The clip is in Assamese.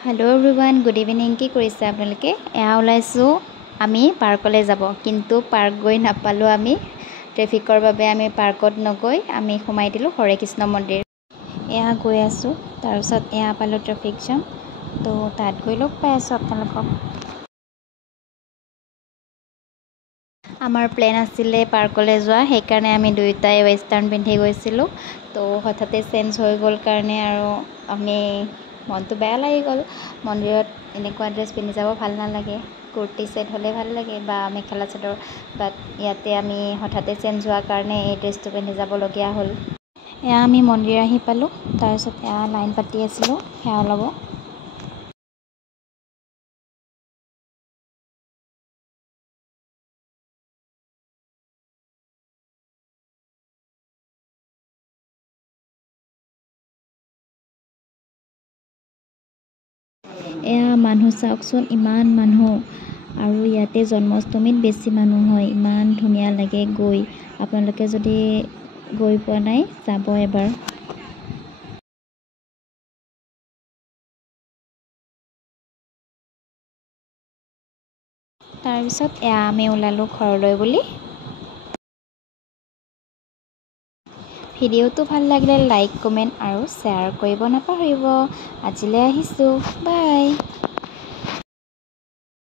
Hello' everyone, good evening. কি কৰিছে আপোনালোকে? এয়া ওলাইছোঁ আমি পাৰ্কলৈ যাব, কিন্তু পাৰ্ক গৈ নাপালোঁ। আমি ট্ৰেফিকৰ বাবে আমি পাৰ্কত নগৈ আমি সোমাই দিলোঁ হৰে কৃষ্ণ মন্দিৰ। এয়া গৈ আছোঁ, তাৰপিছত এয়া পালোঁ ট্ৰেফিক জাম। তো তাত গৈ লগ পাই আছোঁ আপোনালোকক। আমাৰ প্লেন আছিলে পাৰ্কলৈ যোৱা, সেইকাৰণে আমি দুয়োটাই ৱেষ্টাৰ্ণ পিন্ধি গৈছিলোঁ। তো হঠাতে চেঞ্জ হৈ গ'ল কাৰণে আৰু আমি মনটো বেয়া লাগি গ'ল। মন্দিৰত এনেকুৱা ড্ৰেছ পিন্ধি যাব ভাল নালাগে, কুৰ্তি ছেট হ'লে ভাল লাগে বা মেখেলা চাদৰ, বাট ইয়াতে আমি হঠাতে চেঞ্জ হোৱাৰ কাৰণে এই ড্ৰেছটো পিন্ধি যাবলগীয়া হ'ল। এয়া আমি মন্দিৰ আহি পালোঁ, তাৰপিছত এয়া লাইন পাতি আছিলোঁ সেৱা ল'ব। এয়া মানুহ চাওকচোন, ইমান মানুহ। আৰু ইয়াতে জন্মাষ্টমীত বেছি মানুহ হয়, ইমান ধুনীয়া লাগে গৈ। আপোনালোকে যদি গৈ পোৱা নাই, যাব এবাৰ। তাৰপিছত এয়া আমি ওলালোঁ ঘৰলৈ বুলি। ভিডিঅ'টো ভাল লাগিলে লাইক, কমেণ্ট আৰু শ্বেয়াৰ কৰিব নাপাহৰিব। আজিলৈ আহিছোঁ, বাই।